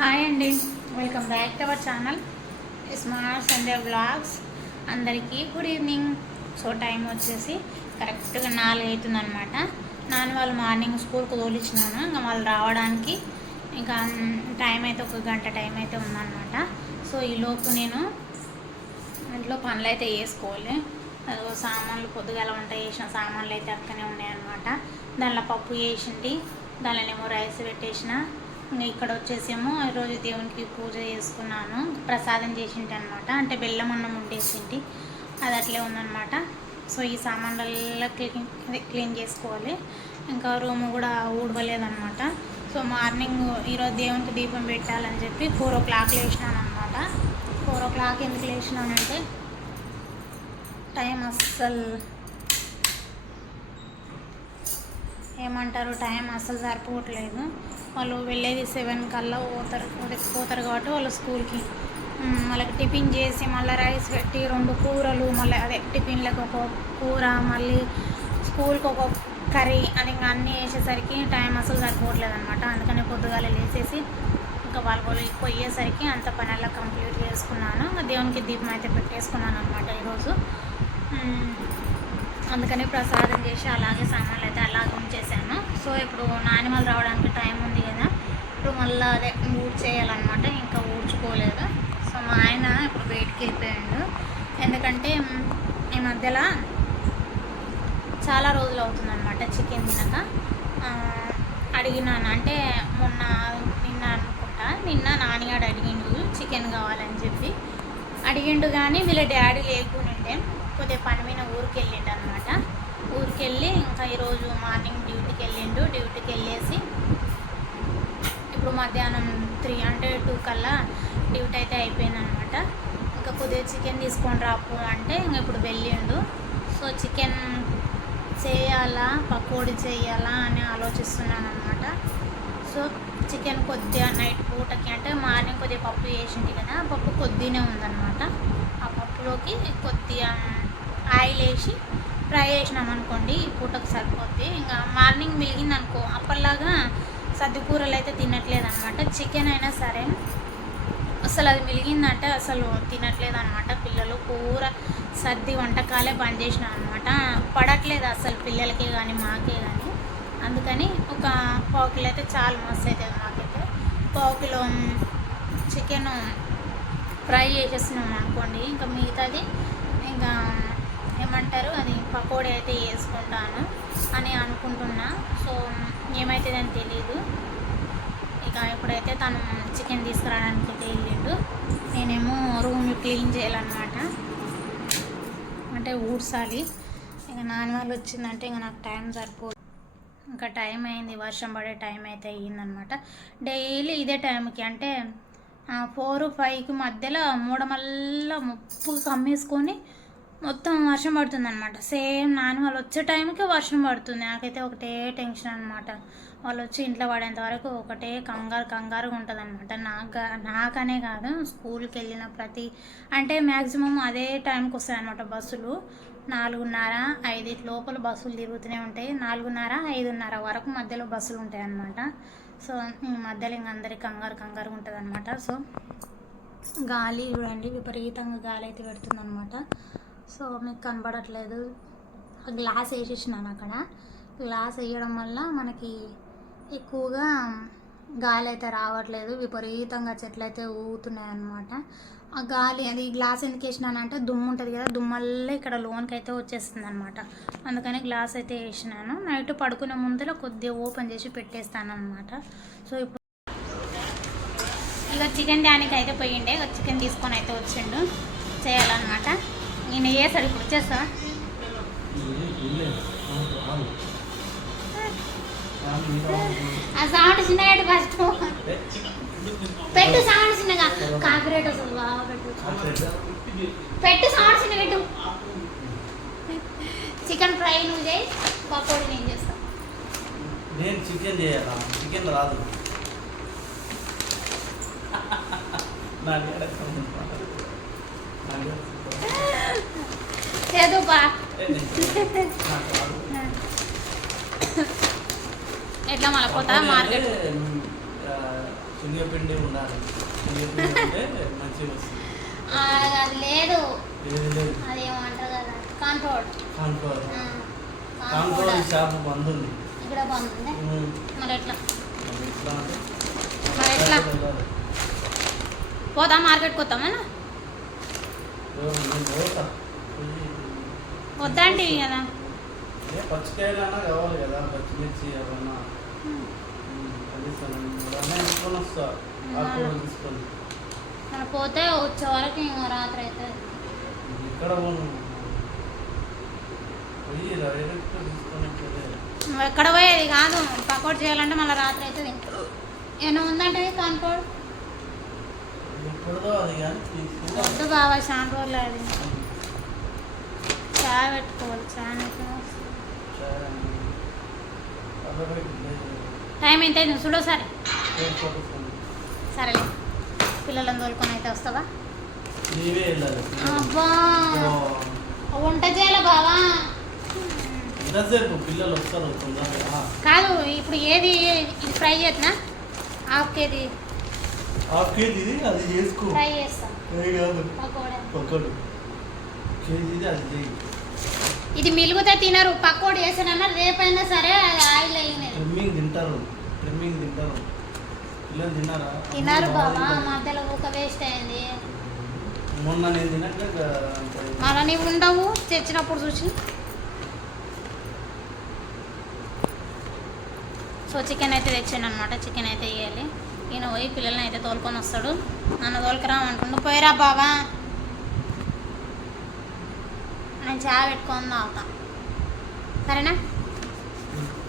Hi అండి. Welcome back to our channel smart Sunday blogs అందరికీ good evening so time వచ్చేసి కరెక్ట్గా నాలుగు అవుతుందనమాట నాన్న వాళ్ళు మార్నింగ్ స్కూల్కి తోలిచ్చినాను. ఇంకా వాళ్ళు రావడానికి ఇంకా టైం అయితే ఒక గంట టైం అయితే ఉందన్నమాట. సో ఈలోపు నేను ఇంట్లో పనులు అయితే వేసుకోవాలి అదిగో సామాన్లు పొద్దుగాల వంట చేసిన సామాన్లు అయితే అక్కనే ఉన్నాయన్నమాట. దానిలో పప్పు వేసింటి దానిలోనేమో రైస్ పెట్టేసిన. ఇక్కడ వచ్చేసేమో. ఈరోజు దేవునికి పూజ చేసుకున్నాను. ప్రసాదం చేసింటి అనమాట అంటే బెల్లం అన్నం ఉండేసింటి అది అట్లే ఉందనమాట. సో ఈ సామాన్లలో క్లీన్ క్లీన్ చేసుకోవాలి. ఇంకా రూమ్ కూడా ఊడవలేదనమాట. సో మార్నింగ్ ఈరోజు దేవునికి దీపం పెట్టాలని చెప్పి ఫోర్ ఓ క్లాక్ లేచినాను అనమాట ఫోర్ ఓ క్లాక్ ఎందుకు లేచినానంటే టైం అస్సలు ఏమంటారు? టైం అస్సలు సరిపోవట్లేదు. వాళ్ళు వెళ్ళేది సెవెన్ కల్లా పోతారు. పోతారు కాబట్టి వాళ్ళు స్కూల్కి. వాళ్ళకి టిఫిన్ చేసి మళ్ళీ రైస్ పెట్టి రెండు కూరలు మళ్ళీ అదే టిఫిన్లకు ఒక కూర మళ్ళీ స్కూల్కి ఒక కర్రీ అని ఇంకా అన్నీ వేసేసరికి టైం అసలు సరిపోవట్లేదు అనమాట అందుకని పొద్దుగాల లేచేసి ఇంకా వాళ్ళు పోయేసరికి అంత పని అలా కంప్లీట్ చేసుకున్నాను. ఇంకా దేవునికి దీపం అయితే పెట్టేసుకున్నాను అనమాట ఈరోజు అందుకని ప్రసాదం చేసి అలాగే సామాన్లు అయితే అలాగే ఉంచేసాను. సో ఇప్పుడు నానిమల్ రావడానికి టైం ఉంది కదా. ఇప్పుడు మళ్ళీ అదే ఊడ్చేయాలన్నమాట ఇంకా ఊడ్చుకోలేదు. సో మా ఆయన ఇప్పుడు బయటికి వెళ్ళిపోయాడు. ఎందుకంటే ఈ మధ్యలో చాలా రోజులు అవుతుందన్నమాట చికెన్ తినక. అడిగినాను. అంటే మొన్న నిన్న అనుకుంటా. నిన్న నాన్నగాడు అడిగిండు చికెన్ కావాలని చెప్పి. అడిగిండు కానీ వీళ్ళ డాడీ లేకుంటే కొద్దిగా పని మీద ఊరికి వెళ్ళిండు అనమాట ఊరికి వెళ్ళి ఇంకా ఈరోజు మార్నింగ్ డ్యూటీకి వెళ్ళిండు డ్యూటీకి వెళ్ళేసి ఇప్పుడు మధ్యాహ్నం త్రీ అంటే టూ కల్లా డ్యూటీ అయితే అయిపోయింది అనమాట ఇంకా కొద్దిగా చికెన్ తీసుకొని రాపు అంటే ఇంకా ఇప్పుడు వెళ్ళిండు. సో చికెన్ చేయాలా? పకోడీ చేయాలా? అని ఆలోచిస్తున్నాను అనమాట సో చికెన్ కొద్దిగా నైట్ పూటకి అంటే మార్నింగ్ కొద్దిగా పప్పు వేసింది కదా ఆ పప్పు కొద్దిగానే ఉందన్నమాట ఆ పప్పులోకి కొద్దిగా ఆయిల్ వేసి ఫ్రై చేసినాం అనుకోండి పూటకు సరిపోద్ది. ఇంకా మార్నింగ్ మిగిలింది అనుకో అప్పటిలాగా సద్ది కూరలు అయితే తినట్లేదు అనమాట చికెన్ అయినా సరే అసలు అది మిలిగిందంటే అసలు తినట్లేదు అనమాట పిల్లలు కూర సర్ది వంటకాలే బంద్ చేసినాం అనమాట పడట్లేదు అసలు పిల్లలకే కానీ మాకే కానీ అందుకని ఒక పావు కిలో అయితే చాలా మస్తు అవుతుంది మాకైతే. పావు కిలో చికెన్ ఫ్రై చేసేసినాం అనుకోండి ఇంకా మిగతాది ఇంకా ఏమంటారు? అది పకోడీ అయితే వేసుకుంటాను అని అనుకుంటున్నా. సో ఏమవుతుందని తెలియదు ఇక ఇప్పుడైతే తను చికెన్ తీసుకురావడానికి అయితే వెళ్ళిండు. నేనేమో రూమ్ క్లీన్ చేయాలన్నమాట. అంటే ఊడ్చాలి. ఇక నాన్న వాళ్ళు వచ్చిందంటే ఇక నాకు టైం సరిపోదు. ఇంకా టైం అయింది. వర్షం పడే టైం అయితే అయ్యిందనమాట డైలీ ఇదే టైంకి అంటే ఫోర్ ఫైవ్కి మధ్యలో మూడమల్ల ముప్పు కమ్మేసుకొని మొత్తం వర్షం పడుతుంది అనమాట సేమ్ నాన్న వాళ్ళు వచ్చే టైంకి వర్షం పడుతుంది. నాకైతే ఒకటే టెన్షన్ అనమాట వాళ్ళు వచ్చి ఇంట్లో పడేంత వరకు ఒకటే కంగారు కంగారుగా ఉంటుంది అనమాట నాకు నాకనే కాదు స్కూల్కి వెళ్ళిన ప్రతి అంటే మ్యాక్సిమం అదే టైంకి వస్తాయి అనమాట బస్సులు. నాలుగున్నర ఐదింటి లోపల బస్సులు తిరుగుతూనే ఉంటాయి. నాలుగున్నర ఐదున్నర వరకు మధ్యలో బస్సులు ఉంటాయి అన్నమాట సో ఈ మధ్యలో ఇంక అందరికి కంగారు కంగారు ఉంటుంది అనమాట సో గాలి చూడండి విపరీతంగా గాలి అయితే పెడుతుంది అనమాట సో మీకు కనబడట్లేదు. ఆ గ్లాస్ వేసేసినాను అక్కడ. గ్లాస్ వేయడం వల్ల మనకి ఎక్కువగా గాలి అయితే రావట్లేదు. విపరీతంగా చెట్లు అయితే ఊగుతున్నాయి అనమాట ఆ గాలి అది గ్లాస్ ఎందుకు వేసినానంటే దుమ్ము ఉంటుంది కదా దుమ్మల్లే ఇక్కడ లోన్కి అయితే వచ్చేస్తుంది అనమాట అందుకని గ్లాస్ అయితే వేసినాను. నైట్ పడుకునే ముందర కొద్దిగా ఓపెన్ చేసి పెట్టేస్తాను అనమాట సో ఇప్పుడు ఇక చికెన్ డానికి అయితే పోయిండే. చికెన్ తీసుకొని అయితే వచ్చిండు. చేయాలన్నమాట. నేను చేస్తాడు ఇప్పుడు వచ్చేస్తా ఆ సౌండ్ చిన్నగా ఫస్ట్. పెట్టు సౌండ్ చిన్నగా. కాపీరేట్ వస్తుంది బాగా పెట్టు. పెట్టు సౌండ్ చిన్న పెట్టు. చికెన్ ఫ్రై నువ్వు చేయి పకోడీ నేను చేస్తా. నేను చికెన్ చేయాలా? చికెన్ రాదు. నా డాడీ నా డాడీ చేదుపా ఏ, నేను నాకు రాదు. ఎట్లా మళ్ళీ పోతా మార్కెట్ శనగపిండి ఉండాలి అది లేదు. ఏది అది ఏమంటారు కదా? షాప్ బంద్ ఉంది ఇక్కడ. మరి ఎట్లా? మరి ఎట్లా. పోతా మార్కెట్కి వస్తామేనా ఎవరు? నేను పోతా పోయి వద్దండి కదా. కావాలి పచ్చిమిర్చి తీసుకొని వస్తా. తీసుకొని. పోతే వచ్చే వరకు ఇంకో రాత్రి అవుతుంది. ఇక్కడ పోను. పోయి డైరెక్ట్ తీసుకొని పోతే నువ్వు ఎక్కడ పోయేది కాదు. పకోడ్ చేయాలంటే మళ్ళీ రాత్రి అవుతుంది. ఏమైనా ఉందంటే కనుకోడు ఎప్పుడుదో అది కానీ వద్దు బాబా చాలా రోజులు అది చాయ్ పెట్టుకోవాలి చాయ్ టైం ఎంత అయింది? చూడు సరే సరేలే. పిల్లలను తోలుకొని అయితే వస్తావా? అబ్బా! వంట చేయాలి బావా? పిల్లలు వస్తారు కాదు ఇప్పుడు ఏది ఇది ఫ్రై చేస్తున్నా? హాఫ్ కేజీ హాఫ్ కేజీ ఇది అది చేసుకో. ఫ్రై చేస్తాం. పక్కడు ఇది మిలుగుతే తినరు పకోడి వేసానన్నా రేపైనా సరే అది ఆయిల్ అయినది. ట్రిమ్మింగ్ తింటారు ట్రిమ్మింగ్ తింటారు. పిల్లలు తిన్నారా? తినరు బావా తింటారు. మధ్యలో ఊక వేస్ట్ అయింది. మొన్న నేను మళ్ళీ నీవు ఉండవు తెచ్చినప్పుడు చూసి. సో చికెన్ అయితే తెచ్చాను అనమాట చికెన్ అయితే వేయాలి. ఈయన పోయి పిల్లల్ని అయితే తోలుకొని వస్తాడు. నన్ను తోలుకురా అంటుండు పోయిరా బావా. నేను చాయ్ పెట్టుకొని తాగుతా. సరేనా?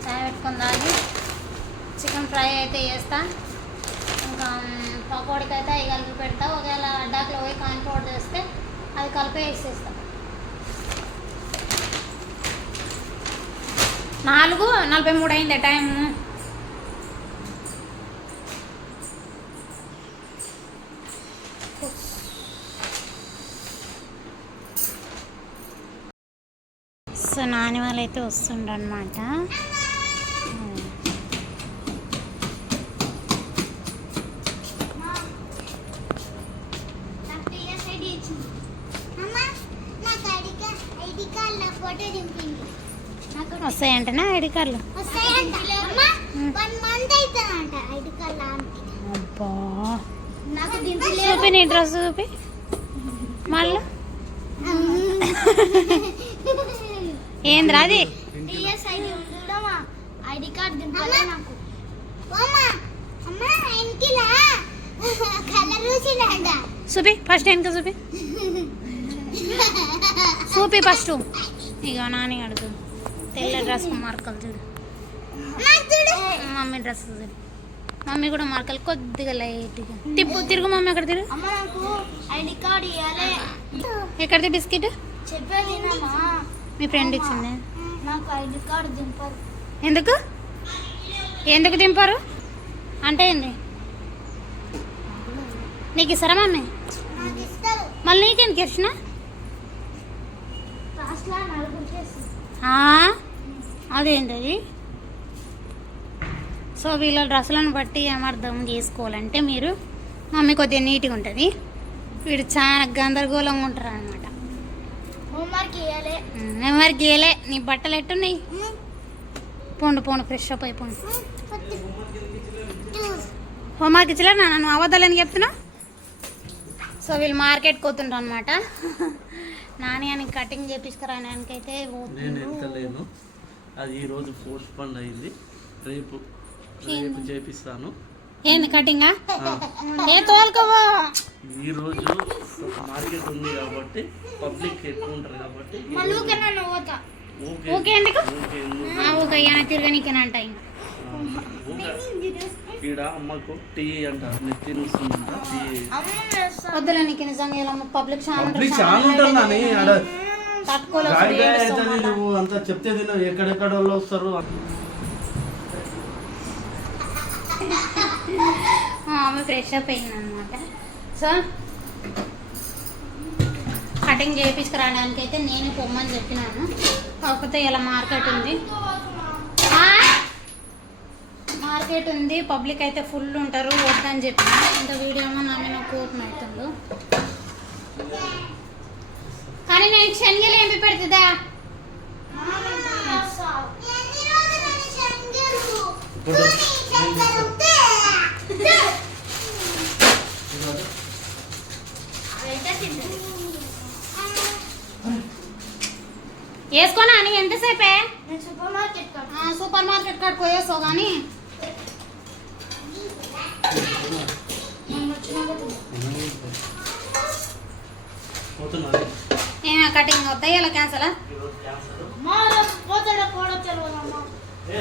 చాయ్ పెట్టుకొని తాగి చికెన్ ఫ్రై అయితే చేస్తా. ఇంకా పకోడీకి అయితే అవి కలిపి పెడతా. ఒకవేళ అడ్డాకులో పోయి కాన్ పౌడర్ చేస్తే అది కలిపి వేసేస్తా. నాలుగు నలభై మూడు అయింది టైము. సో నాని వాళ్ళు అయితే నాకు వస్తాయంటనా ఐడి కార్డులు? చూపి నీ డ్రెస్ చూపి. మళ్ళీ? ఏంద్రా అది టీఎస్ ఐడి కార్డ్ దింపలే నాకు. చూపి ఫస్ట్ వెనక చూపి చూపి ఫస్ట్. ఇక నాని అడుగు. తెల్ల డ్రెస్ మార్కలు చూడు. మమ్మీ డ్రెస్ చూడు. మమ్మీ కూడా మార్కలు కొద్దిగా లైట్గా తిప్పు తిరుగు మమ్మీ అక్కడ తిరుగు? అమ్మ నాకు ఐడి కార్డ్ ఇవ్వాలి ఎక్కడిది బిస్కెట్? చెప్పేది. మీ ఫ్రెండ్ ఇచ్చింది. నాకు ఐడి కార్డ్ దింపరు. ఎందుకు? ఎందుకు దింపారు? అంటే ఏంది? నీకు ఇస్తారా మమ్మీ? మళ్ళీ నీకెందుకు ఇచ్చిన అది సో వీళ్ళ డ్రెస్సులను బట్టి ఏమర్థం చేసుకోవాలంటే మీరు మమ్మీ కొద్దిగా నీట్గా ఉంటుంది. వీడు చాలా గందరగోళంగా ఉంటారు ఇవ్వాలి ఎవరికి గేలే నీ బట్టలు ఎట్టున్నాయి? పోండు పోండు ఫ్రెష్ అప్ అయిపోండి హోంవర్క్ ఇచ్చలే నా నువ్వు అబద్ధాలని చెప్తున్నా సో వీళ్ళు మార్కెట్కి పోతుండ్రు అనమాట నాని అని కటింగ్ చేపించుకురానికైతే నేను వెళ్తలేను అది ఈ రోజు పోస్ట్ పండ్ అయింది. రేపు రేపు చేపిస్తాను. ఏంది కటింగా ఆ, ఏ తోలుకోవా? ఈ రోజు మార్కెట్ ఉంది కాబట్టి పబ్లిక్ ఎక్కువ ఉంటారు కాబట్టి. ఈడ అమ్మకు టీ అంట నెత్తి వస్తుందంట టీ. అమ్మ చేస్తా వద్దులే నీకు నిజంగా ఇలా పబ్లిక్ చాలా పబ్లిక్ చాలా ఉంటుంది నాని ఆడ తట్టుకోలేదు గాడి గాడి అవుతుంది నువ్వు అంతా చెప్తే ఎక్కడెక్కడ వాళ్ళు వస్తారు? ఆమె ఫ్రెష్ అప్ అయింది అనమాట సో కటింగ్ చేయించుకురావడానికి అయితే నేను పొమ్మని చెప్పినాను. కాకపోతే ఇలా మార్కెట్ ఉంది. ఆ? మార్కెట్ ఉంది పబ్లిక్ అయితే ఫుల్ ఉంటారు వద్దని చెప్పిన. ఇంకా వీడియోలో నా మీద కోపం అవుతుండు కానీ నేను శనగలు ఏమి పెడుతుందా? ఇప్పుడు తుని శనగలు. తే. ఈరోజు వేసుకోనా అని ఎంతసేపే? Super market. సూపర్ మార్కెట్ కాడ పోయేసావు కానీ ఏమే కటింగ్ అవుతాయి ఇలా క్యాన్సల్.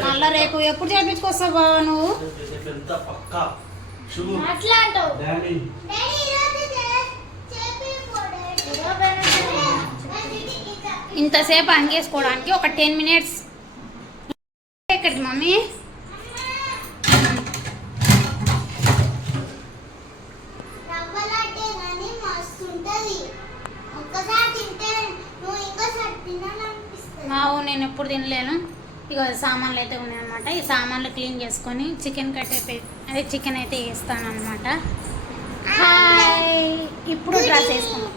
మళ్ళీ రేపు ఎప్పుడు చేయించుకొస్తావు బావ నువ్వు? ఎంత పక్కా. షూ. అట్లా అంటావు డామేజ్ డాడీ ఈరోజు చే- చేపిపోడే. ఈరోజైనా సరే. డాడీ, ఇక. ఇంతసేపు అంగేసుకోవడానికి ఒక టెన్ మినిట్స్. మమ్మీ? మావు నేను ఎప్పుడు తినలేను. ఇక సామాన్లు అయితే ఉన్నాయన్నమాట. ఈ సామాన్లు క్లీన్ చేసుకొని చికెన్ కట్టే అదే చికెన్ అయితే వేస్తాను అనమాట హాయ్. ఇప్పుడు డ్రెస్ వేసుకున్నాం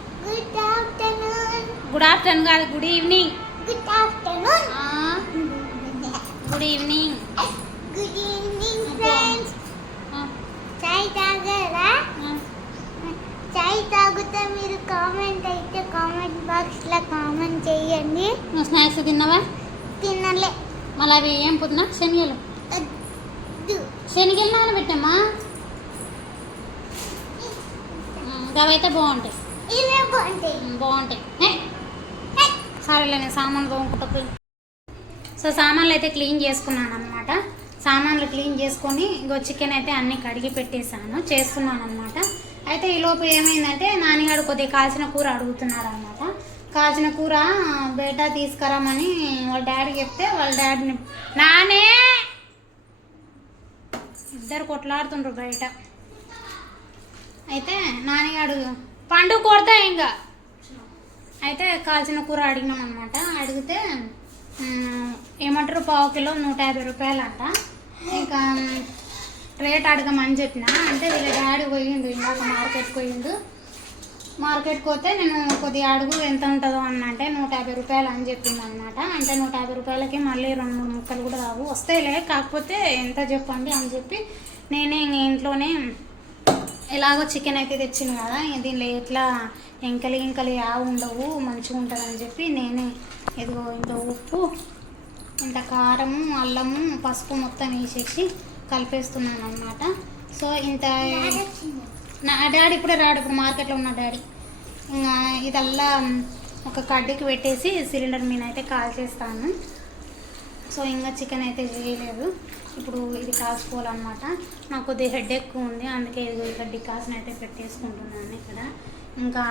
గుడ్ ఆఫ్టర్నూన్ కాదు good evening good afternoon good evening good evening friends చాయ్ తాగారా? చాయ్ తాగితే మీరు కామెంట్ అయితే కామెంట్ బాక్స్లో కామెంట్ చేయండి. నువ్వు స్నాక్స్ తిన్నావా? తినలే. మళ్ళీ అవి ఏం పుట్టినా శనగలు. శనగలు నానబెట్టమ్మా. అవి అయితే బాగుంటాయి. బాగుంటాయి. బాగుంటాయి. సరేలే నేను సామాన్లు తోముకుంటూ సో సామాన్లు అయితే క్లీన్ చేసుకున్నాను అనమాట సామాన్లు క్లీన్ చేసుకొని ఇంకో చికెన్ అయితే అన్ని కడిగి పెట్టేశాను చేస్తున్నాను అనమాట అయితే ఈ లోపు ఏమైందంటే నాన్నగారు కొద్దిగా కాల్చిన కూర అడుగుతున్నారు అనమాట కాల్చిన కూర బేటా తీసుకురామని వాళ్ళ డాడీ చెప్తే వాళ్ళ డాడీని నానే! ఇద్దరు కొట్లాడుతుండ్రు బయట. అయితే నాన్నగాడు పండు కొడతా ఇంకా. అయితే కాల్చిన కూర అడిగినాం అనమాట అడిగితే ఏమంటారు పావు కిలో నూట యాభై రూపాయలు అంట ఇంకా రేట్ అడగమని చెప్పిన. అంటే వీళ్ళ డాడీ పోయిండు ఇందాక మార్కెట్కి పోయిండు. మార్కెట్కి పోతే నేను కొద్దిగా అడుగు ఎంత ఉంటుందో అన్న అంటే నూట యాభై రూపాయలు అని చెప్పింది అనమాట అంటే నూట యాభై రూపాయలకి మళ్ళీ రెండు మూడు ముక్కలు కూడా రావు. వస్తాయిలే కాకపోతే ఎంత చెప్పండి అని చెప్పి నేనే ఇంక ఇంట్లోనే ఎలాగో చికెన్ అయితే తెచ్చింది కదా దీనిలో ఎట్లా ఎంకలి ఇంకలి ఆవు ఉండవు మంచిగా ఉంటుంది అని చెప్పి నేనే ఇదిగో ఇంత ఉప్పు ఇంత కారము అల్లము పసుపు మొత్తం వేసేసి కలిపేస్తున్నాను అనమాట సో ఇంత నా డాడీ ఇప్పుడే రాడు ఇప్పుడు మార్కెట్లో ఉన్న డాడీ. ఇంకా ఇదల్లా ఒక కడ్డీకి పెట్టేసి సిలిండర్ మీద అయితే కాల్ చేస్తాను సో ఇంకా చికెన్ అయితే చేయలేదు. ఇప్పుడు ఇది కాసుకోవాలన్నమాట. నాకు కొద్దిగా హెడ్ ఎక్కువ ఉంది అందుకే ఇది ఇక్కడ డికాషన్ అయితే పెట్టేసుకుంటున్నాను ఇక్కడ. ఇంకా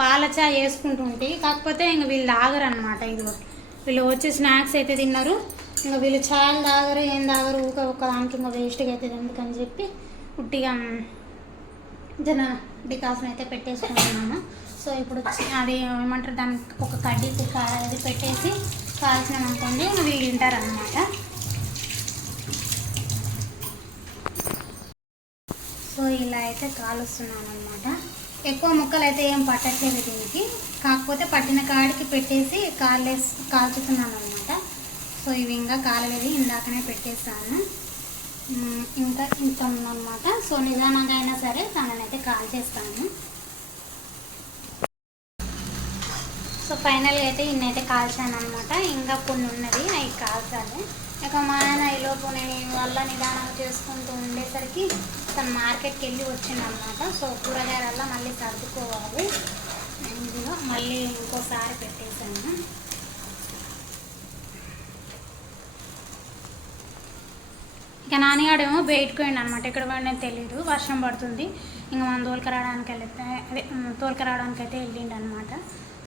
పాల చాయ్ వేసుకుంటుంటే కాకపోతే ఇంక వీళ్ళు తాగరు అనమాట ఇదిగో. వీళ్ళు వచ్చి స్నాక్స్ అయితే తిన్నారు. ఇంకా వీళ్ళు ఛాయలు తాగరు ఏం తాగరు ఊక ఒక దానికి ఇంకా వేస్ట్గా అవుతుంది ఎందుకని చెప్పి ఉట్టిగా జన డికాషన్ అయితే పెట్టేసుకుంటున్నాను. సో ఇప్పుడు వచ్చి అది ఏమంటారు దానికి ఒక కడ్డీకి కా- అది పెట్టేసి కాల్చినాం అనుకోండి వీళ్ళు తింటారు అనమాట సో ఇలా అయితే కాలుస్తున్నాను అనమాట ఎక్కువ ముక్కలు అయితే ఏం పట్టట్లేదు దీనికి. కాకపోతే పట్టిన కాడికి పెట్టేసి కాలేసి కాల్చుతున్నాను అనమాట సో ఇవి ఇంకా కాలలేదు ఇందాకనే పెట్టేసాను ఇంకా ఇంత ఉందన్నమాట. సో నిదానంగా అయినా సరే తననైతే కాల్ చేస్తాను. సో ఫైనల్గా అయితే ఇన్నైతే కాల్చాను అనమాట ఇంకా కొన్ని ఉన్నది అవి కాల్చాలి. ఇక మా ఆయన ఈలోపు నేను వల్ల నిదానం చేసుకుంటూ ఉండేసరికి తను మార్కెట్కి వెళ్ళి వచ్చిందనమాట సో కూరగాయల మళ్ళీ సర్దుకోవాలి. ఇందులో మళ్ళీ ఇంకోసారి పెట్టేశాను. ఇక నాన్నగాడేమో బయటకు పోయిండు అనమాట ఎక్కడ పోయినా తెలియదు వర్షం పడుతుంది. ఇంకా మనం తోలుకరావడానికి వెళ్తే అదే తోలుకరావడానికి అయితే వెళ్ళిండు అనమాట